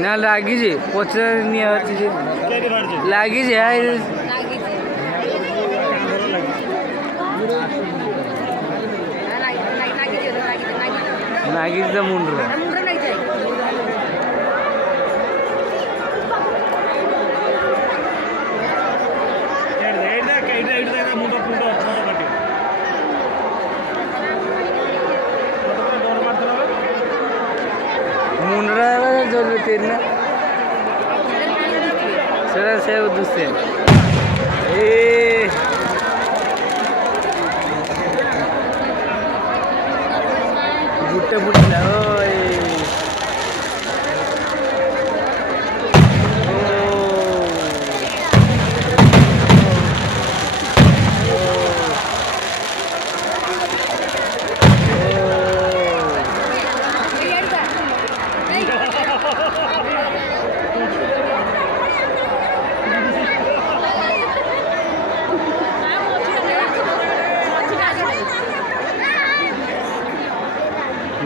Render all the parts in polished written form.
ନା ଲାଗିଛି ପଚାରି ନିଆ ଅଛି ଯେ ଲାଗିଛି ଲାଗିଛି ତ ମୁଣ୍ଡରେ मुंडरा जरूर तेरना सर से दूसरे ए बुट्टे बुट्टे ओए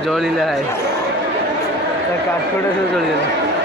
जलिला है काठपड़ा सब जलिगला।